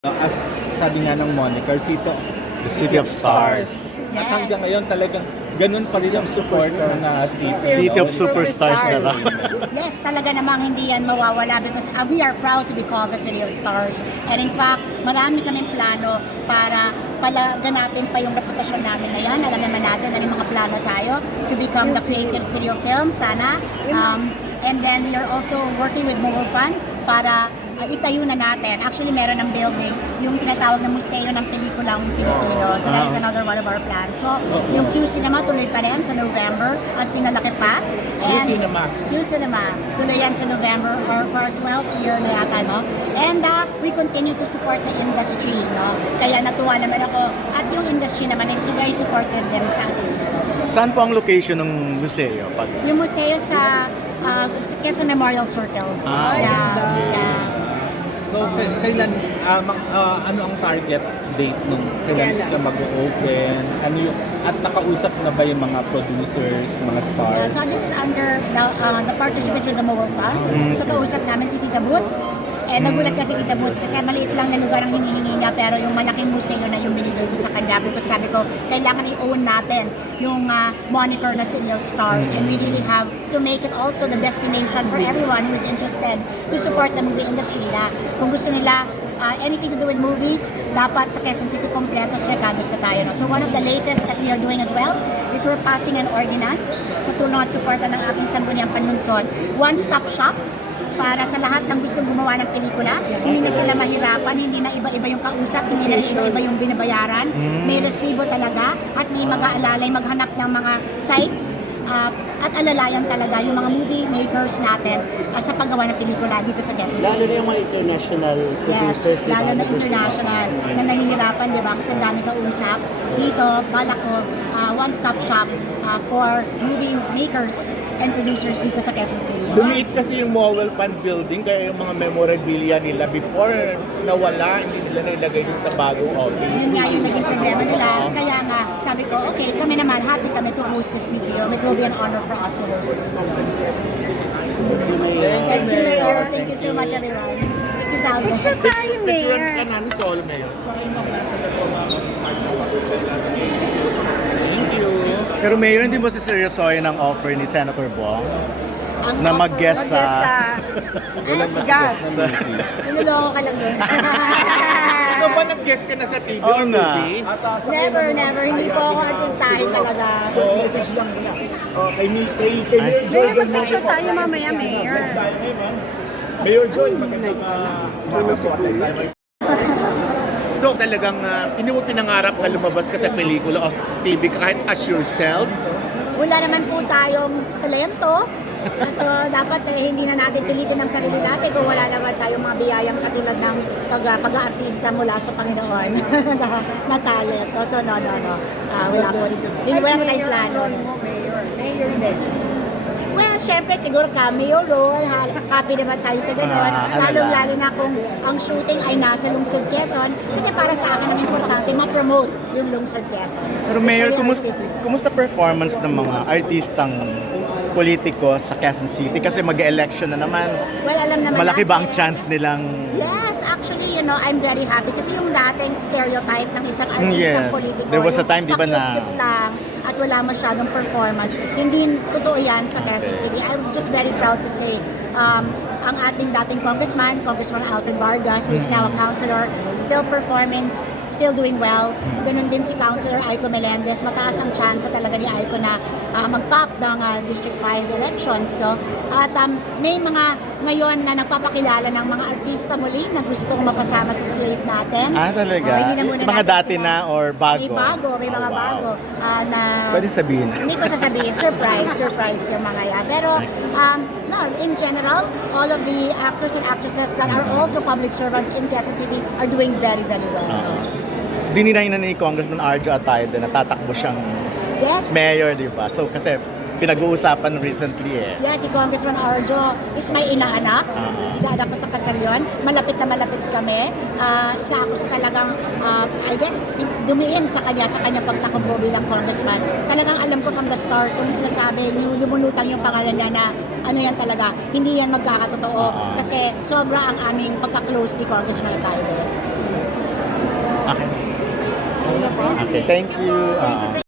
At sabi nga ng Monica, The City of Stars. At hanggang ngayon talagang ganun pa rin ang support ng City of Superstars na lang. Yes, talaga namang hindi yan mawawala because we are proud to be called the City of Stars. And in fact, marami kaming plano para palaganapin pa yung reputasyon namin na yan. Alam naman natin ano yung mga plano tayo to become the creative city of film, sana. And then we are also working with Mobile Fund para itayo na natin. Actually, meron ng building, yung tinatawag na museo ng pelikulang Pilipino. So that is another one of our plans. So, yung Q Cinema tuloy pa rin sa November at pinalaki pa. And Q Cinema, tuloy yan sa November or for 12th year na yata, no? And we continue to support the industry, no? Kaya natuwa naman ako. At yung industry naman is very supportive din sa atin dito. Saan po ang location ng museo? Yung museo sa Quezon Memorial Circle. So, kailan, ano ang target date nung kailan siya mag-open? Ano yung, at nakausap na ba yung mga producers, mga stars? So this is under the partnership is with the Mobile Fund. So kausap namin si Tita Boots. Nagulat kasi Tita Boots kasi maliit lang na lugar ang hinihingi niya pero yung malaking museo na yung binigay ko sa kanya because sabi ko kailangan i-own natin yung moniker na City of Stars and we really have to make it also the destination for everyone who is interested to support the movie industry na kung gusto nila anything to do with movies, dapat sa Quezon City kompletos recados na tayo. No? So one of the latest that we are doing as well is we're passing an ordinance sa tulong at suporta ng ating Sangguniang Panlungsod. One-stop shop para sa lahat ng gustong gumawa ng pelikula. Hindi na sila mahirapan, hindi na iba-iba yung kausap, hindi na iba-iba yung binabayaran. May resibo talaga at may mag-aalalay maghanap ng mga sites at alalayan talaga yung mga movie makers natin sa paggawa ng pelikula dito sa Quezon City. Lalo na yung mga international producers. Yes, lalo na international na nahihirapan, di ba? Kasi ang dami kausap. Dito, balak ko, one-stop shop for movie makers and producers dito sa Quezon City. Lumiit kasi yung Mobile Fund building kaya yung mga memorabilia nila before nawala, hindi nila nailagay dun sa bagong office. Yun nga yung naging problema nila. Kaya nga, sabi ko, okay, kami naman, happy kami to host this museum. It will be an honor for us to host this museum. Thank you, Mayor. Thank you so much, everyone. Thank you, Salvo. Picture tayo, Picture Mayor. ka namin solo ngayon. Pero Mayor, hindi mo siseryosohin ang offer ni Senator Bong na mag-guest sa... Gas. Niloloko ka lang din. Ikaw ba nag-guest ka na sa TV Oo or nga. movie? Never, never. Hindi po ako artistahin talaga. Mayor, mag-picture tayo mamaya, Mayor. Mayor Joy, So talagang hindi mo pinangarap na lumabas ka sa pelikula o TV kahit as yourself? Wala naman po tayong talento. So dapat hindi na natin pilitin ang sarili natin kung wala naman tayong mga biyayang katulad ng pag-aartista mula sa Panginoon na talent. So no. Wala po. Wala po tayong plano. Mayor din. Well, syempre siguro cameo role. Happy naman tayo sa gano'n. Lalo na kung ang shooting ay nasa Lungsod Quezon. Kasi para sa akin ang importante ma-promote yung Lungsod Quezon. Pero Mayor, Especially kumusta performance ng mga artistang politiko sa Quezon City? Kasi mag-election na naman. Well, alam naman Malaki ba ang natin. chance nilang... Yes, actually, I'm very happy kasi yung dating stereotype ng isang artistang Yes. politiko. There was a time, di ba, na- pakit lang at wala masyadong performance. Hindi totoo yan sa Quezon City. I'm just very proud to say ang ating dating Congressman Alfred Vargas, who is now a councilor, still performing, still doing well. Ganun din si Councilor Aiko Melendez. Mataas ang chance talaga ni Aiko na mag-top ng District 5 elections. No? At may mga ngayon na nagpapakilala ng mga artista muli na gustong mapasama sa slate natin. Talaga? Hindi na muna Mga natin dati sila- na or bago? May mga Oh, wow. bago. Na, Pwede sabihin. Hindi ko sasabihin. Surprise yung mga yan. Pero, no, in general, all of the actors and actresses that are also public servants in Quezon City are doing very, very well. Dininay na ni Congressman Arjo Atayde na tatakbo siyang Yes. mayor, di ba? So kasi pinag-uusapan recently Yes, si Congressman Arjo is my inaanak. Daanak ko sa kasal yun. Malapit na malapit kami. Isa ako sa talagang, I guess, dumiin sa kanya pagtakbo bilang congressman. Talagang alam ko from the start, kung sinasabi, lumulutang yung pangalan niya na ano yan talaga, hindi yan magkakatotoo. Kasi sobra ang aming pagka-close ni Congressman tayo. Okay, thank you.